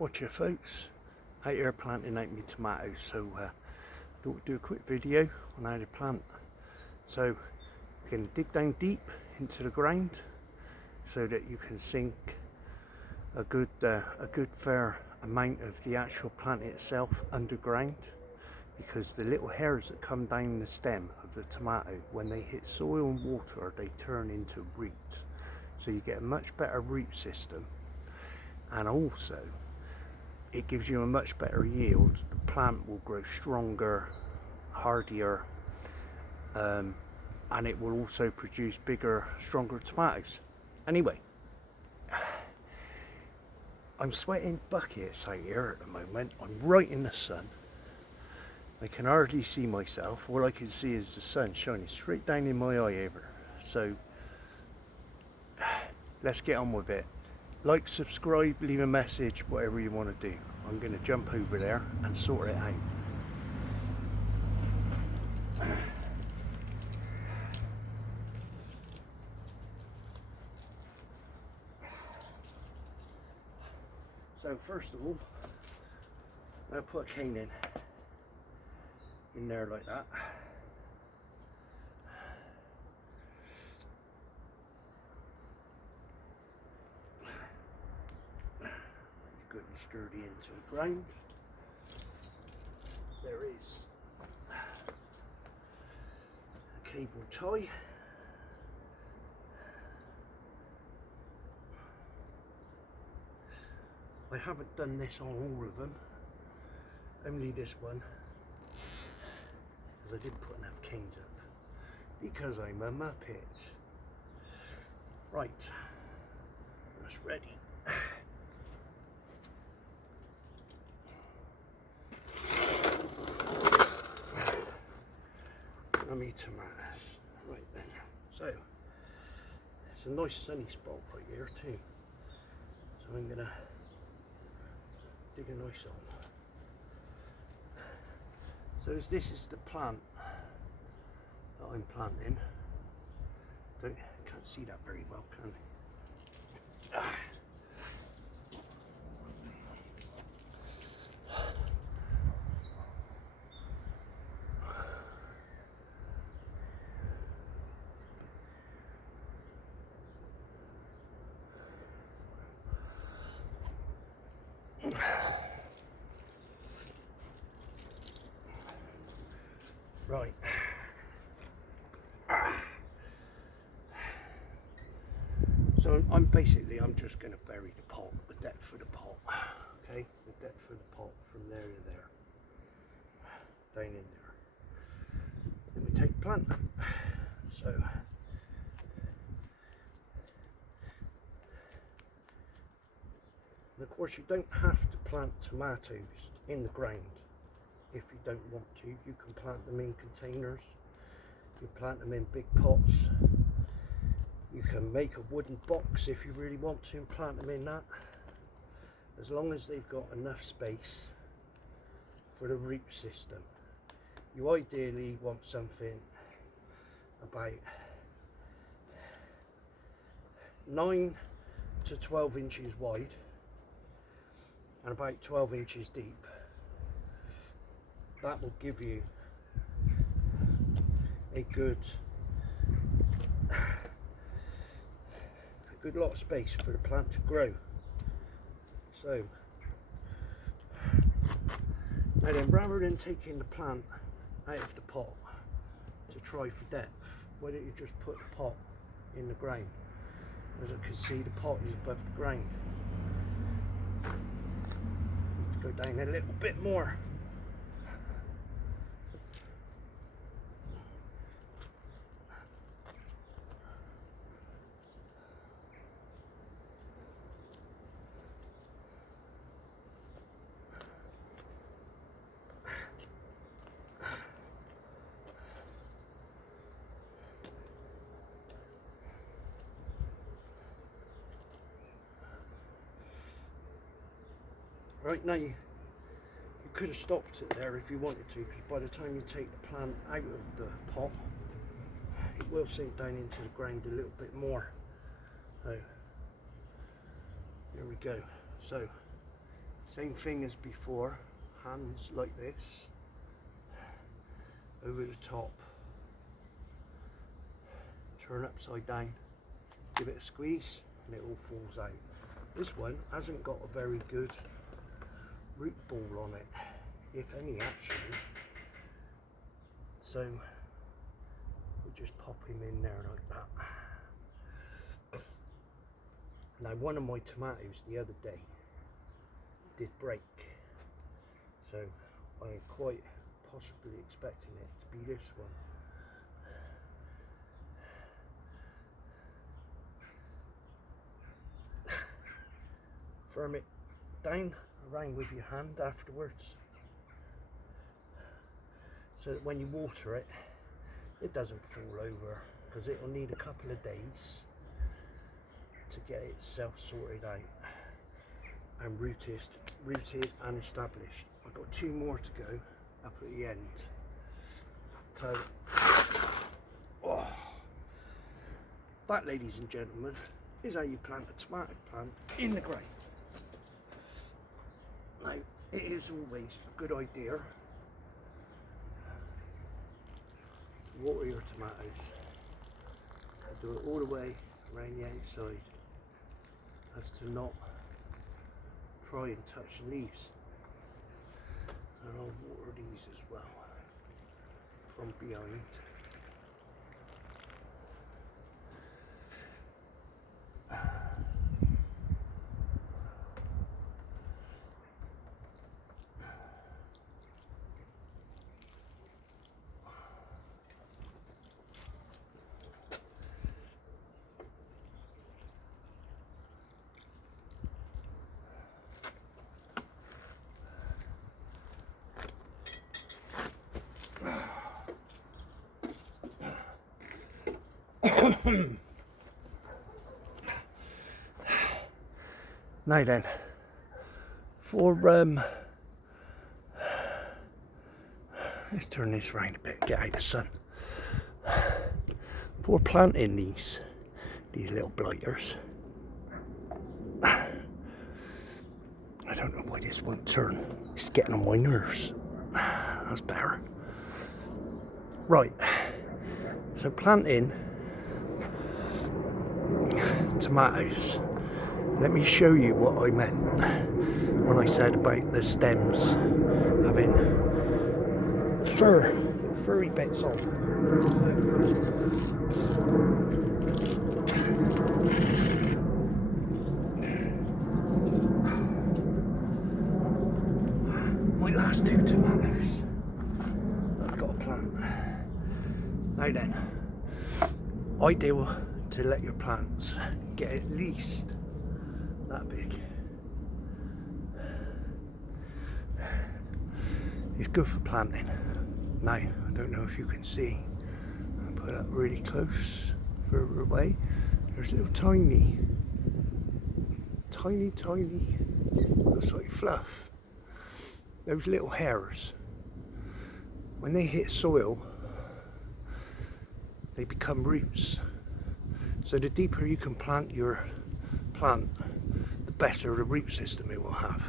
Watch your folks, out here planting out my tomatoes, so thought we'd do a quick video on how to plant. So you can dig down deep into the ground so that you can sink a good fair amount of the actual plant itself underground, because the little hairs that come down the stem of the tomato, when they hit soil and water, they turn into roots, so you get a much better root system, and also it gives you a much better yield. The plant will grow stronger, hardier, and it will also produce bigger, stronger tomatoes. Anyway, I'm sweating buckets out here at the moment. I'm right in the sun. I can hardly see myself. All I can see is the sun shining straight down in my eye here. So let's get on with it. Like, subscribe, leave a message, whatever you want to do. I'm going to jump over there and sort it out. So first of all, I'm going to put a cane in there like that. Good and sturdy into the ground. There is a cable tie. I haven't done this on all of them, only this one, because I didn't put enough canes up, because I'm a muppet. Right, that's ready. Yummy tomatoes. Right then, so it's a nice sunny spot right here too, so I'm gonna dig a nice hole. So as this is the plant that I'm planting, can't see that very well, can you? Right. So I'm just going to bury the pot, the depth of the pot. Okay, the depth of the pot from there to there, down in there. Then we take the plant. So and of course you don't have to plant tomatoes in the ground. If you don't want to, you can plant them in containers, you plant them in big pots, you can make a wooden box if you really want to and plant them in that, as long as they've got enough space for the root system. You ideally want something about 9 to 12 inches wide and about 12 inches deep. That will give you a good lot of space for the plant to grow. So now then, rather than taking the plant out of the pot to try for depth, why don't you just put the pot in the ground? As I can see, the pot is above the ground. Let's go down a little bit more. Right, now you could have stopped it there if you wanted to, because by the time you take the plant out of the pot, it will sink down into the ground a little bit more. So here we go. So Same thing as before, hands like this, over the top, turn upside down, give it a squeeze and it all falls out. This one hasn't got a very good root ball on it, if any actually, so we'll just pop him in there like that. Now one of my tomatoes the other day did break, so I'm quite possibly expecting it to be this one. Firm it down around with your hand afterwards, so that when you water it, it doesn't fall over, because it will need a couple of days to get itself sorted out and rooted and established. I've got 2 more to go up at the end. So, that, ladies and gentlemen, is how you plant a tomato plant in the ground. Now, it is always a good idea to water your tomatoes. Do it all the way around the outside, as to not try and touch the leaves. And I'll water these as well from behind. Now then, for let's turn this round a bit, get out of the sun. For planting these little blighters, I don't know why this won't turn. It's getting on my nerves. That's better. Right, so planting tomatoes. Let me show you what I meant when I said about the stems having furry bits on. My last 2 tomatoes I've got to plant. Now then, ideal to let your plants get at least that big. It's good for planting. Now, I don't know if you can see, I'll put it up really close, further away. There's little tiny, looks like fluff. Those little hairs, when they hit soil, they become roots. So the deeper you can plant your plant, the better the root system it will have.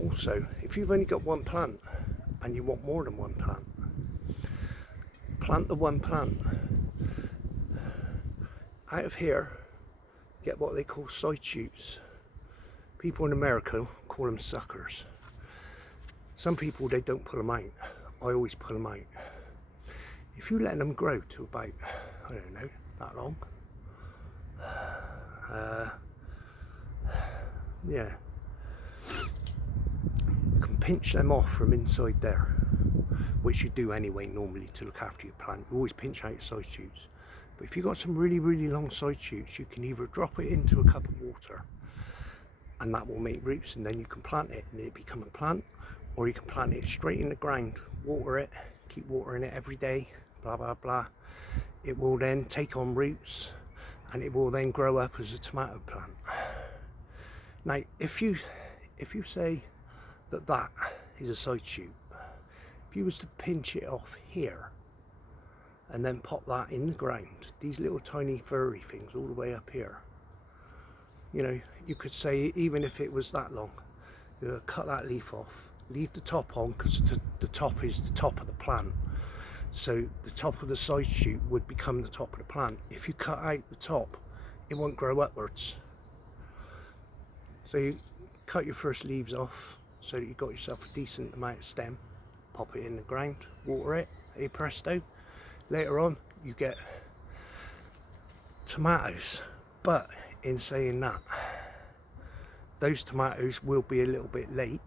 Also, if you've only got 1 plant and you want more than 1 plant, plant the 1 plant. Out of here, get what they call side shoots. People in America call them suckers. Some people, they don't pull them out. I always pull them out. If you let them grow to about, I don't know, that long, yeah, you can pinch them off from inside there, which you do anyway normally to look after your plant. You always pinch out your side shoots. But if you've got some really long side shoots, you can either drop it into a cup of water and that will make roots, and then you can plant it and it become a plant, or you can plant it straight in the ground, water it, keep watering it every day, blah blah blah. It will then take on roots and it will then grow up as a tomato plant. Now, if you say that is a side shoot, if you was to pinch it off here and then pop that in the ground, these little tiny furry things all the way up here, you know, you could say even if it was that long, cut that leaf off, leave the top on, because the top is the top of the plant. So the top of the side shoot would become the top of the plant. If you cut out the top, it won't grow upwards. So you cut your first leaves off so that you've got yourself a decent amount of stem. Pop it in the ground, water it, hey presto. Later on you get tomatoes. But in saying that, those tomatoes will be a little bit late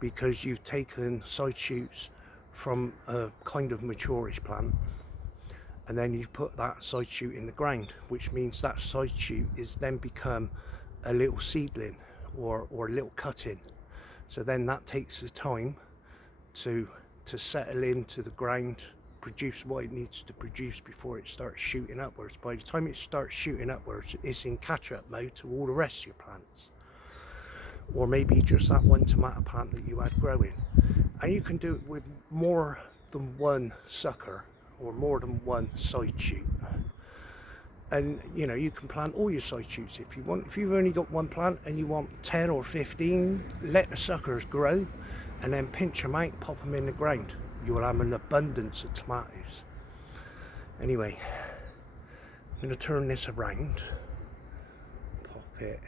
because you've taken side shoots from a kind of maturish plant, and then you've put that side shoot in the ground, which means that side shoot is then become a little seedling or a little cutting. So then that takes the time to settle into the ground, produce what it needs to produce before it starts shooting upwards. By the time it starts shooting upwards, it's in catch-up mode to all the rest of your plants, or maybe just that one tomato plant that you had growing. And you can do it with more than one sucker or more than one side shoot. And you know, you can plant all your side shoots if you want. If you've only got one plant and you want 10 or 15, let the suckers grow and then pinch them out, pop them in the ground. You will have an abundance of tomatoes. Anyway, I'm going to turn this around. Pop it.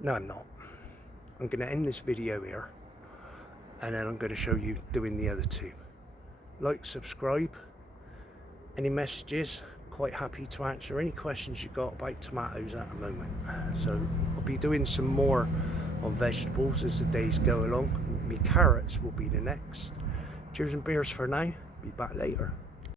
No, I'm not. I'm going to end this video here, and then I'm going to show you doing the other two. Like, subscribe. Any messages? Quite happy to answer any questions you got about tomatoes at the moment. So I'll be doing some more on vegetables as the days go along. My carrots will be the next. Cheers and beers for now. Be back later.